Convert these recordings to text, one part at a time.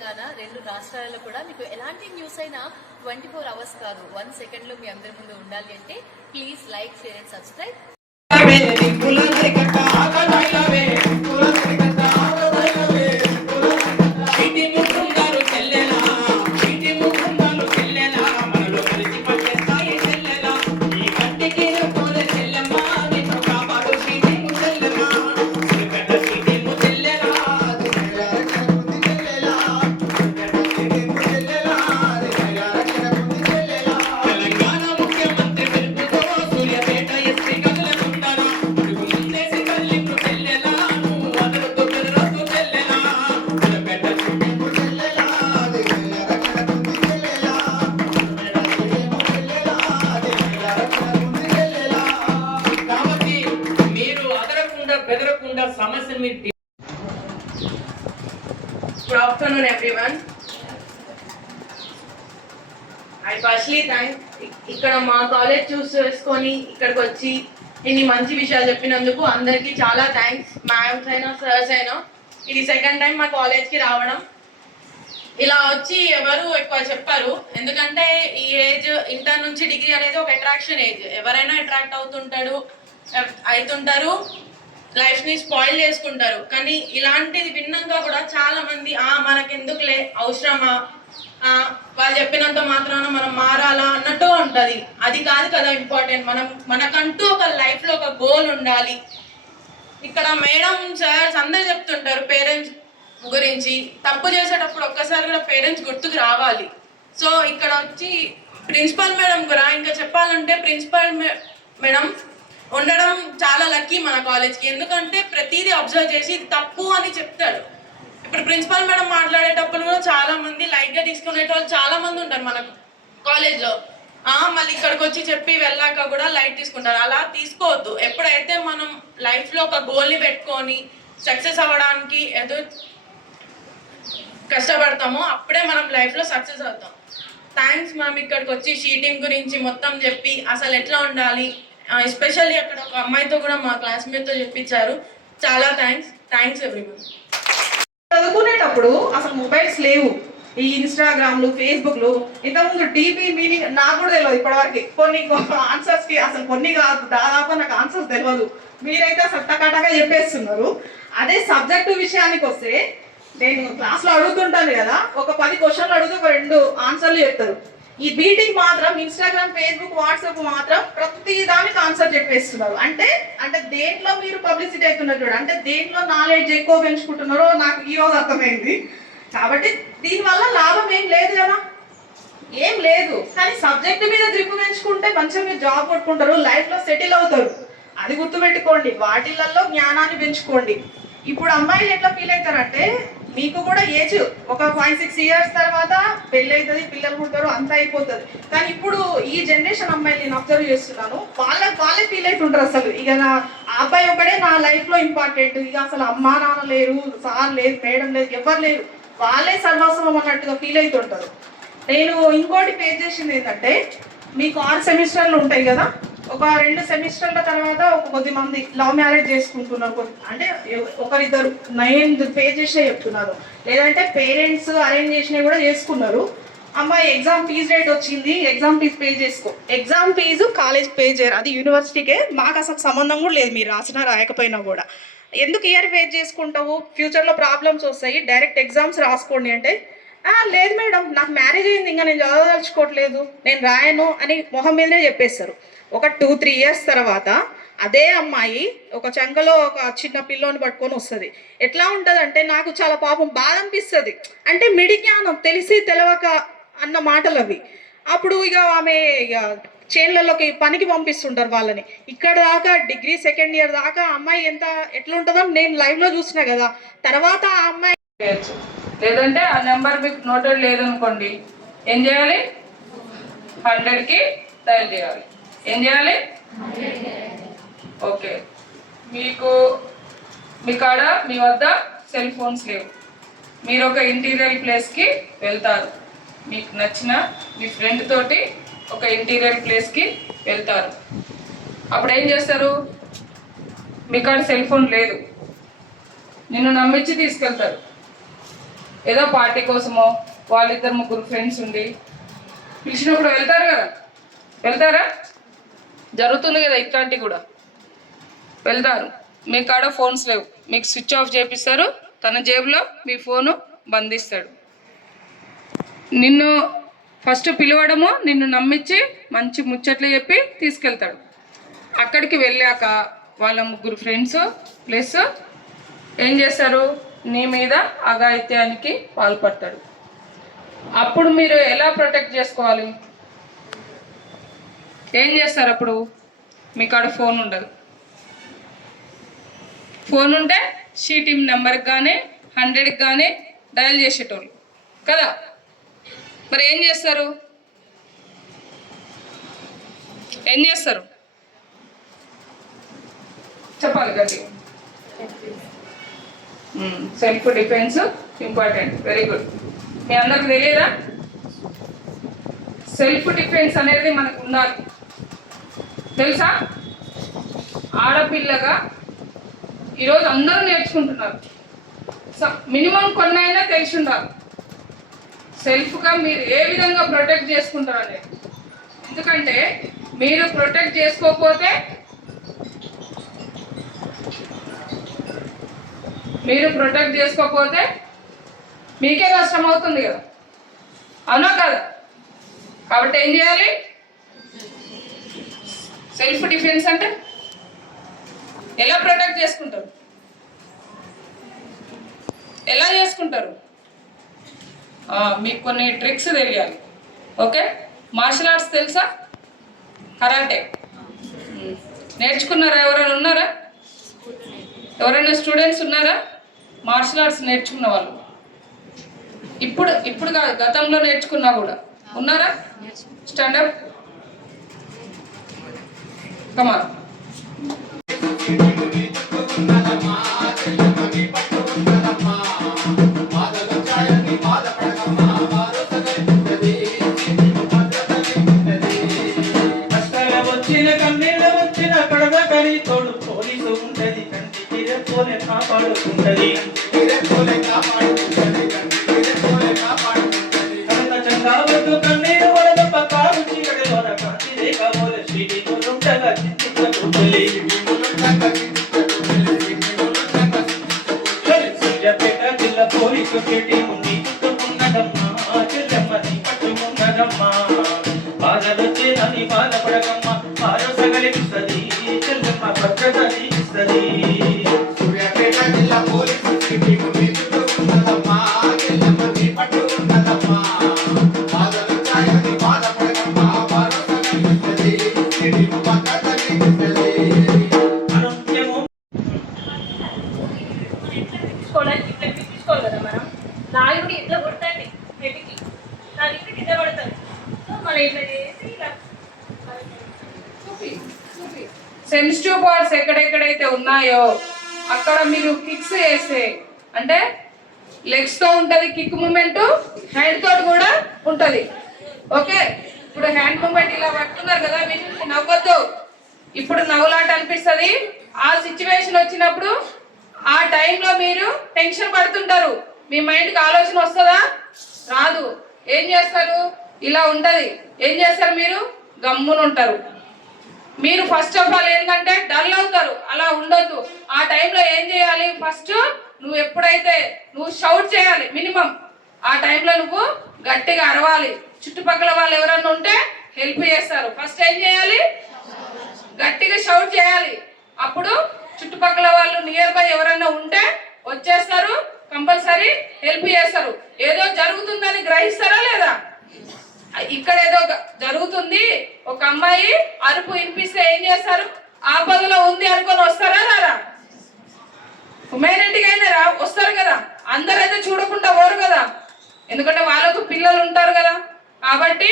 తెలంగాణ 2 రాష్ట్రాలలో కూడా మీకు ఎలాంటి న్యూస్ అయినా 24 అవర్స్ కాదు 1 సెకండ్లో మీ అందరి ముందు ఉండాలి అంటే please like, share and subscribe. Good afternoon, everyone. I firstly thank ఇక్కడ మా కాలేజ్ చూస్ చేసుకొని ఇక్కడికి వచ్చి ఇన్ని మంచి విషయాలు చెప్పినందుకు అందరికీ చాలా థ్యాంక్స్. మ్యామ్స్ అయినా సర్స్ అయినా ఇది సెకండ్ టైం మా కాలేజ్కి రావడం. ఇలా వచ్చి ఎవరు ఎక్కువ చెప్పారు, ఎందుకంటే ఈ ఏజ్ ఇంటర్ నుంచి డిగ్రీ అనేది ఒక అట్రాక్షన్ ఏజ్. ఎవరైనా అట్రాక్ట్ అవుతుంటారు, లైఫ్ని స్పాయిల్ చేసుకుంటారు. కానీ ఇలాంటిది విన్నాక కూడా చాలా మంది మనకెందుకులే, అవసరమా, వాళ్ళు చెప్పినంత మాత్రాన మనం మారాలా అన్నట్టు ఉంటుంది. అది కాదు కదా ఇంపార్టెంట్. మనకంటూ ఒక లైఫ్లో ఒక గోల్ ఉండాలి. ఇక్కడ మేడం, సార్స్ అందరు చెప్తుంటారు పేరెంట్స్ గురించి. తప్పు చేసేటప్పుడు ఒక్కసారి కూడా పేరెంట్స్ గుర్తుకు రావాలి. సో ఇక్కడ వచ్చి ప్రిన్సిపల్ మేడం కూడా ఇంకా చెప్పాలంటే ప్రిన్సిపల్ మేడం ఉండడం చాలా లక్కీ మన కాలేజ్కి. ఎందుకంటే ప్రతిదీ అబ్జర్వ్ చేసి ఇది తప్పు అని చెప్తాడు. ఇప్పుడు ప్రిన్సిపల్ మేడం మాట్లాడేటప్పుడు కూడా చాలా మంది లైట్గా తీసుకునేటోళ్ళు చాలా మంది ఉంటారు మన కాలేజ్లో. మళ్ళీ ఇక్కడికి వచ్చి చెప్పి వెళ్ళాక కూడా లైట్ తీసుకుంటారు. అలా తీసుకోవద్దు. ఎప్పుడైతే మనం లైఫ్లో ఒక గోల్ని పెట్టుకొని సక్సెస్ అవ్వడానికి కష్టపడతామో అప్పుడే మనం లైఫ్లో సక్సెస్ అవుతాం. థ్యాంక్స్ మ్యామ్, ఇక్కడికి వచ్చి షీటింగ్ గురించి మొత్తం చెప్పి అసలు ఎట్లా ఉండాలి, ఎస్పెషల్లీ అక్కడ ఒక అమ్మాయితో కూడా మా క్లాస్మేట్తో చెప్పించారు. చాలా థ్యాంక్స్ ఎవ్రీవన్. చదువుకునేటప్పుడు అసలు మొబైల్స్ లేవు, ఈ ఇన్స్టాగ్రామ్లు, ఫేస్బుక్లు. ఇంతకుముందు టీవీ మీనింగ్ నాకు కూడా తెలియదు ఇప్పటివరకు. కొన్ని ఆన్సర్స్కి అసలు కొన్ని కాదు, దాదాపు నాకు ఆన్సర్స్ తెలియదు. మీరైతే అసలు టకాటగా చెప్పేస్తున్నారు. అదే సబ్జెక్టు విషయానికి వస్తే నేను క్లాస్లో అడుగుతుంటాను కదా, ఒక 10 క్వశ్చన్లు అడిగితే ఒక 2 ఆన్సర్లు చెప్తారు. ఈ బీటింగ్ మాత్రం ఇన్స్టాగ్రామ్, ఫేస్బుక్, వాట్సాప్ మాత్రం ప్రతి దానికి ఆన్సర్ చెప్పేస్తున్నారు. అంటే దేంట్లో మీరు పబ్లిసిటీ అవుతున్నారు చూడ, అంటే దేంట్లో నాలెడ్జ్ ఎక్కువ పెంచుకుంటున్నారో నాకు ఈరోజు అర్థమైంది. కాబట్టి దీనివల్ల లాభం ఏం లేదు కదా, ఏం లేదు. కానీ సబ్జెక్ట్ మీద గ్రిప్ పెంచుకుంటే మంచిగా మీరు జాబ్ కొట్టుకుంటారు, లైఫ్లో సెటిల్ అవుతారు. అది గుర్తుపెట్టుకోండి. వాటిలలో జ్ఞానాన్ని పెంచుకోండి. ఇప్పుడు అమ్మాయిలు ఎట్లా ఫీల్ అవుతారంటే, మీకు కూడా ఏజ్ ఒక 5-6 ఇయర్స్ తర్వాత పెళ్ళి అవుతుంది, పిల్లలు పుడతారు, అంతా అయిపోతుంది. కానీ ఇప్పుడు ఈ జనరేషన్ అమ్మాయిలు నేను అబ్జర్వ్ చేస్తున్నాను, వాళ్ళే ఫీల్ అవుతుంటారు. అసలు ఇక నా అబ్బాయి ఒకడే నా లైఫ్లో ఇంపార్టెంట్, ఇక అసలు అమ్మా నాన్న లేరు, సార్ లేదు, మేడం లేదు, ఎవరు లేరు, వాళ్ళే సర్వస్వం అన్నట్టుగా ఫీల్ అవుతుంటారు. నేను ఇంకోటి ఫేస్ చేసింది ఏంటంటే, మీకు 6 సెమిస్టర్లు ఉంటాయి కదా, ఒక 2 సెమిస్టర్ల తర్వాత కొద్ది మంది లవ్ మ్యారేజ్ చేసుకుంటున్నారు. అంటే ఒకరిద్దరు నేను పే చేసే చెప్తున్నారు, లేదంటే పేరెంట్స్ అరేంజ్ చేసినవి కూడా చేసుకున్నారు. అమ్మాయి ఎగ్జామ్ ఫీజు రేట్ వచ్చింది, ఎగ్జామ్ ఫీజు పే చేసుకో. ఎగ్జామ్ ఫీజు కాలేజ్ పే చేయరు, అది యూనివర్సిటీకే. మాకు అసలు సంబంధం కూడా లేదు, మీరు రాసినా రాయకపోయినా కూడా. ఎందుకు ఇయర్ పే చేసుకుంటావు, ఫ్యూచర్లో ప్రాబ్లమ్స్ వస్తాయి, డైరెక్ట్ ఎగ్జామ్స్ రాసుకోండి అంటే, లేదు మేడం నాకు మ్యారేజ్ అయింది, ఇంకా నేను చదవదలుచుకోవట్లేదు, నేను రాయను అని మొహం మీదనే చెప్పేస్తారు. ఒక 2-3 ఇయర్స్ తర్వాత అదే అమ్మాయి ఒక చంకలో ఒక చిన్న పిల్లోని పట్టుకొని వస్తుంది. ఎట్లా ఉంటుంది అంటే, నాకు చాలా పాపం బాధ అనిపిస్తుంది. అంటే మిడి జ్ఞానం, తెలిసి తెలవక అన్న మాటలు అవి. అప్పుడు ఇక ఆమె చేన్లలోకి పనికి పంపిస్తుంటారు వాళ్ళని. ఇక్కడ దాకా డిగ్రీ సెకండ్ ఇయర్ దాకా అమ్మాయి ఎట్లుంటుందో నేను లైవ్లో చూసినా కదా. తర్వాత ఆ అమ్మాయి లేదంటే ఆ నెంబర్ మీకు నోటెడ్ లేదనుకోండి, ఏం చేయాలి, 100కి డయల్ చేయాలి. ఏం చేయాలి, ఓకే. మీ కాడ మీ వద్ద సెల్ ఫోన్స్ లేవు, మీరు ఒక ఇంటీరియర్ ప్లేస్కి వెళ్తారు, మీకు నచ్చిన మీ ఫ్రెండ్ తోటి ఒక ఇంటీరియర్ ప్లేస్కి వెళ్తారు. అప్పుడు ఏం చేస్తారు, మీ కాడ సెల్ ఫోన్ లేదు, నిన్ను నమ్మించి తీసుకెళ్తారు. ఏదో పార్టీ కోసమో వాళ్ళిద్దరు ముగ్గురు ఫ్రెండ్స్ ఉండి పిలిచినప్పుడు వెళ్తారు కదా, వెళ్తారా? జరుగుతుంది కదా ఇట్లాంటివి కూడా, వెళ్తారు. మీ కాడ ఫోన్స్ లేవు, మీకు స్విచ్ ఆఫ్ చేపిస్తారు, తన జేబులో మీ ఫోను బంధిస్తాడు. నిన్ను ఫస్ట్ పిలవడము, నిన్ను నమ్మించి మంచి ముచ్చట్లు చెప్పి తీసుకెళ్తాడు. అక్కడికి వెళ్ళాక వాళ్ళ ముగ్గురు ఫ్రెండ్స్ ప్లస్ ఏం చేస్తారు, నీ మీద అఘాయిత్యానికి పాల్పడతాడు. అప్పుడు మీరు ఎలా ప్రొటెక్ట్ చేసుకోవాలి? ఏం చేస్తారు అప్పుడు? మీ కాడ ఫోన్ ఉండదు. ఫోన్ ఉంటే షీ టీమ్ నెంబర్కి కానీ 100కి కానీ డయల్ చేసేటోళ్ళు కదా. మరి ఏం చేస్తారు? ఏం చేస్తారు చెప్పాలి గట్టిగా. Self defence important. Very good. మీ అందరికి తెలియదా? సెల్ఫ్ డిఫెన్స్ అనేది మనకు ఉండాలి, తెలుసా? ఆడపిల్లగా ఈరోజు అందరూ నేర్చుకుంటున్నారు. మినిమం కొన్ని అయినా తెలిసి ఉండాలి సెల్ఫ్గా మీరు ఏ విధంగా ప్రొటెక్ట్ చేసుకుంటారు అనేది. ఎందుకంటే మీరు ప్రొటెక్ట్ చేసుకోకపోతే మీకే కష్టం అవుతుంది కదా, అవునా కదా? కాబట్టి ఏం చేయాలి? సెల్ఫ్ డిఫెన్స్ అంటే ఎలా ప్రొటెక్ట్ చేసుకుంటారు? ఎలా చేసుకుంటారు? మీకు కొన్ని ట్రిక్స్ తెలియాలి. ఓకే, మార్షల్ ఆర్ట్స్ తెలుసా? కరాటే నేర్చుకున్నారా? ఎవరైనా ఉన్నారా? ఎవరైనా స్టూడెంట్స్ ఉన్నారా మార్షల్ ఆర్ట్స్ నేర్చుకున్న వాళ్ళు? ఇప్పుడు కాదు, గతంలో నేర్చుకున్నా కూడా ఉన్నారా? స్టాండప్, కమాన్. కాపాడుకుంటది చందావద్దు కన్నీరు వడదప్ప కాదు చీకటిలోన కాంతి రేఖ మూల శ్రీడితో రుంటగా చింతించుకుంటది సూర్యాపేట జిల్లా పోలీసు పెట్టి ఉంది చుట్టుకున్నదమ్మా చెల్లెమ్మని పట్టుకున్నదమ్మా బాధలొచ్చేదని బాధపడకమ్మా ఆరోస కలిగిస్తుంది చెల్లెమ్మ భద్రతని ఇస్తుంది తీసుకోవాలి కదా మనం. నాలుగుడి ఇట్లా కొడతాండి నెట్టికి, నాలుగు ఇట్లా కొడతాను. సో మనం ఇట్లా చేసి ఇలా సెన్సిటివ్ పార్ట్స్ ఎక్కడెక్కడైతే ఉన్నాయో అక్కడ మీరు కిక్స్ చేస్తే, అంటే లెగ్స్ తో ఉంటది కిక్ మూమెంట్, హ్యాండ్ తోటి కూడా ఉంటది. ఓకే, ఇప్పుడు హ్యాండ్ మూమెంట్ ఇలా పట్టుకున్నారు కదా, మీరు నవ్వద్దు. ఇప్పుడు నవ్వులాట అనిపిస్తుంది. ఆ సిచ్యువేషన్ వచ్చినప్పుడు ఆ టైంలో మీరు టెన్షన్ పడుతుంటారు. మీ మైండ్కి ఆలోచన వస్తుందా? రాదు. ఏం చేస్తారు? ఇలా ఉంటది. ఏం చేస్తారు? మీరు గమ్మున ఉంటారు. మీరు ఫస్ట్ ఆఫ్ ఆల్ ఏంటంటే డల్ అవుతారు. అలా ఉండొద్దు. ఆ టైంలో ఏం చేయాలి? ఫస్ట్ నువ్వు ఎప్పుడైతే నువ్వు షౌట్ చేయాలి మినిమం. ఆ టైంలో నువ్వు గట్టిగా అరవాలి. చుట్టుపక్కల వాళ్ళు ఎవరన్నా ఉంటే హెల్ప్ చేస్తారు. ఫస్ట్ ఏం చేయాలి? గట్టిగా షౌట్ చేయాలి. అప్పుడు చుట్టుపక్కల వాళ్ళు నియర్ బై ఎవరైనా ఉంటే వచ్చేస్తారు, కంపల్సరీ హెల్ప్ చేస్తారు. ఏదో జరుగుతుందని గ్రహిస్తారా లేదా? ఇక్కడ ఏదో జరుగుతుంది, ఒక అమ్మాయి అరుపు వినిపిస్తే ఏం చేస్తారు? ఆపదలో ఉంది అనుకొని వస్తారా రారా? హ్యుమానిటీగా అయినా వస్తారు కదా. అందరైతే చూడకుండా పోరు కదా, ఎందుకంటే వాళ్ళకు పిల్లలు ఉంటారు కదా. కాబట్టి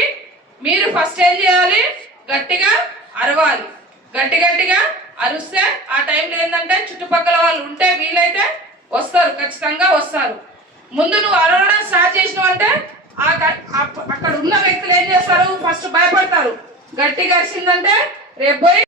మీరు ఫస్ట్ ఏం చేయాలి? గట్టిగా అరవాలి. గట్టిగా అరుస్తే ఆ టైంలో ఏంటంటే చుట్టుపక్కల వాళ్ళు ఉంటే వీలైతే వస్తారు, ఖచ్చితంగా వస్తారు. ముందు నువ్వు అరవడం స్టార్ట్ చేసినావు అంటే అక్కడ ఉన్న వ్యక్తులు ఏం చేస్తారు? ఫస్ట్ భయపడతారు. గట్టిగా అరిసిందంటే రేపు పోయి